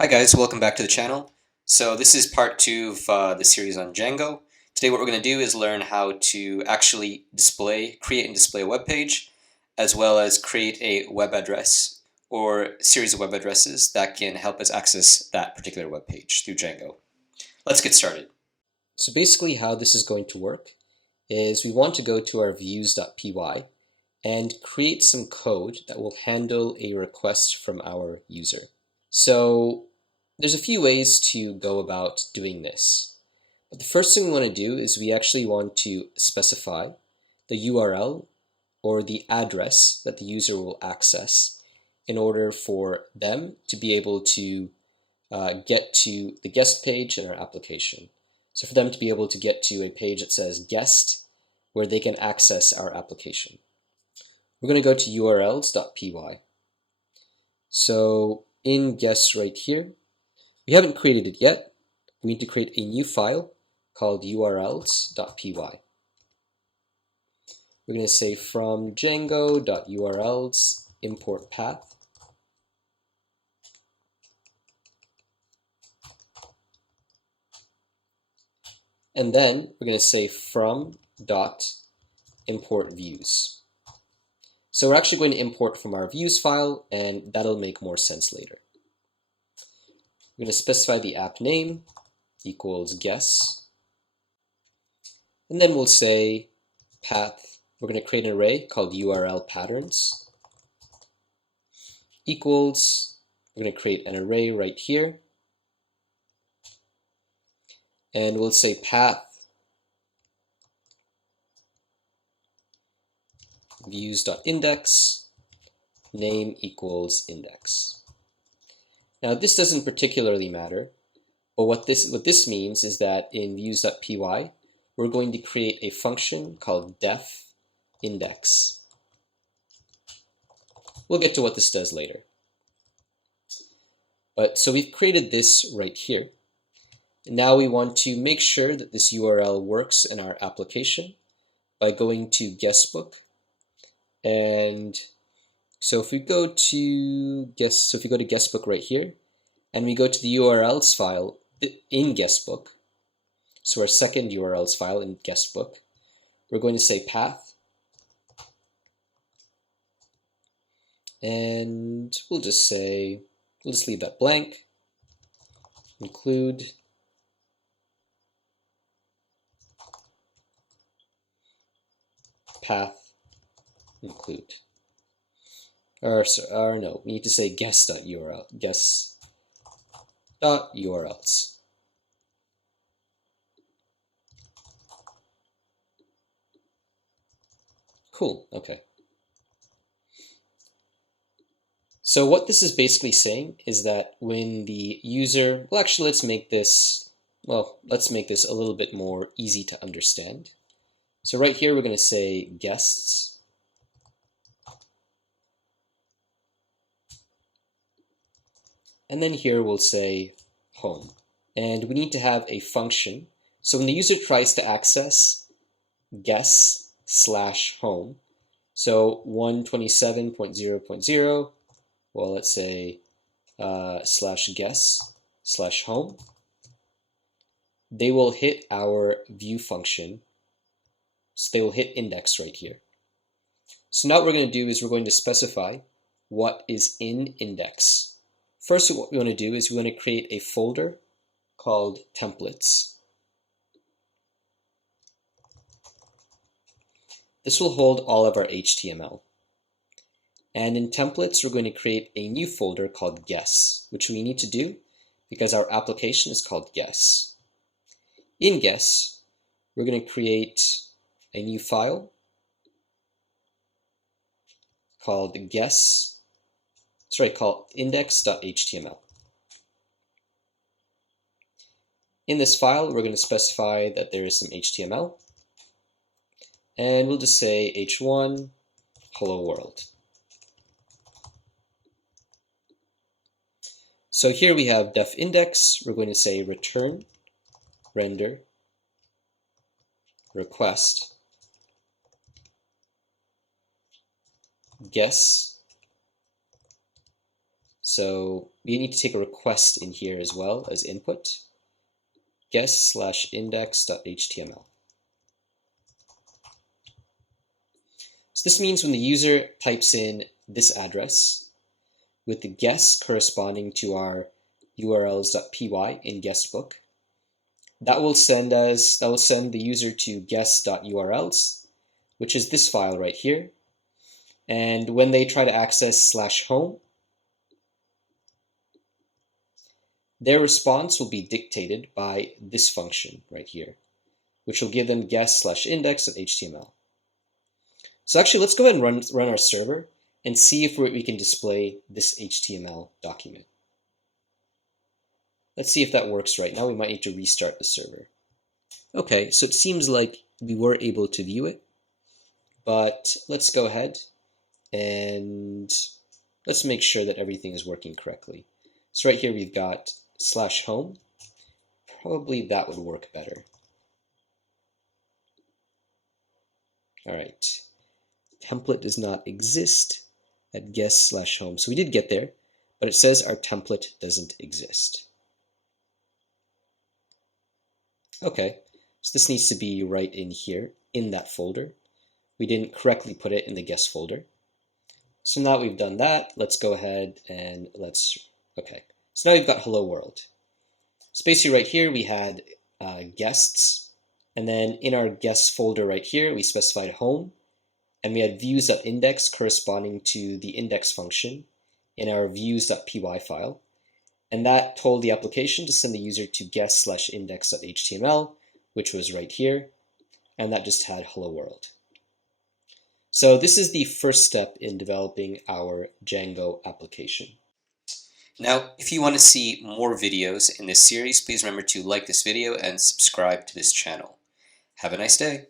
Hi guys, welcome back to the channel. So this is part 2 of the series on Django. Today what we're going to do is learn how to actually create and display a web page, as well as create a web address or series of web addresses that can help us access that particular web page through Django. Let's get started. So basically how this is going to work is we want to go to our views.py and create some code that will handle a request from our user. So there's a few ways to go about doing this. But the first thing we want to do is we actually want to specify the URL or the address that the user will access in order for them to be able to get to the guest page in our application. So for them to be able to get to a page that says guest where they can access our application. We're going to go to urls.py. So in guest right here, we haven't created it yet. We need to create a new file called urls.py. We're going to say from django.urls import path. And then we're going to say from dot import views. So we're actually going to import from our views file, and that'll make more sense later. We're going to specify the app name equals guess. And then we'll say path. We're going to create an array called URL patterns equals. We're going to create an array right here. And we'll say path views.index name equals index. Now this doesn't particularly matter, but what this means is that in views.py we're going to create a function called def index. We'll get to what this does later. But so we've created this right here. Now we want to make sure that this URL works in our application by going to guestbook. And so if we go to guestbook right here, and we go to the URLs file in guestbook, so our second URLs file in guestbook, we're going to say path, and we'll just leave that blank, include path include. Or no, we need to say guest.urls. Cool, okay. So what this is basically saying is that when the user, well actually let's make this a little bit more easy to understand. So right here we're going to say guests. And then here we'll say home. And we need to have a function. So when the user tries to access guests/home, so 127.0.0, well, let's say /guests/home, they will hit our view function. So they will hit index right here. So now what we're going to do is we're going to specify what is in index. First, what we want to do is we want to create a folder called templates. This will hold all of our HTML. And in templates, we're going to create a new folder called guess, which we need to do because our application is called guess. In guess, we're going to create a new file called called index.html. In this file, we're going to specify that there is some HTML, and we'll just say h1 hello world. So here we have def index. We're going to say return render request guess So we need to take a request in here as well as input, guest/index.html. So this means when the user types in this address with the guest corresponding to our urls.py in guestbook, that will send the user to guest.urls, which is this file right here. And when they try to access /home, their response will be dictated by this function right here, which will give them guest/index.html. So actually, let's go ahead and run our server and see if we can display this HTML document. Let's see if that works right now. We might need to restart the server. Okay, so it seems like we were able to view it, but let's go ahead and let's make sure that everything is working correctly. So right here we've got /home. Probably that would work better. All right. Template does not exist at guest/home. So we did get there, but it says our template doesn't exist. Okay, so this needs to be right in here, in that folder. We didn't correctly put it in the guest folder. So now we've done that, let's go ahead and okay. So now we've got hello world. So basically right here we had guests, and then in our guest folder right here we specified home, and we had views.index corresponding to the index function in our views.py file. And that told the application to send the user to guest/index.html, which was right here, and that just had hello world. So this is the first step in developing our Django application. Now, if you want to see more videos in this series, please remember to like this video and subscribe to this channel. Have a nice day.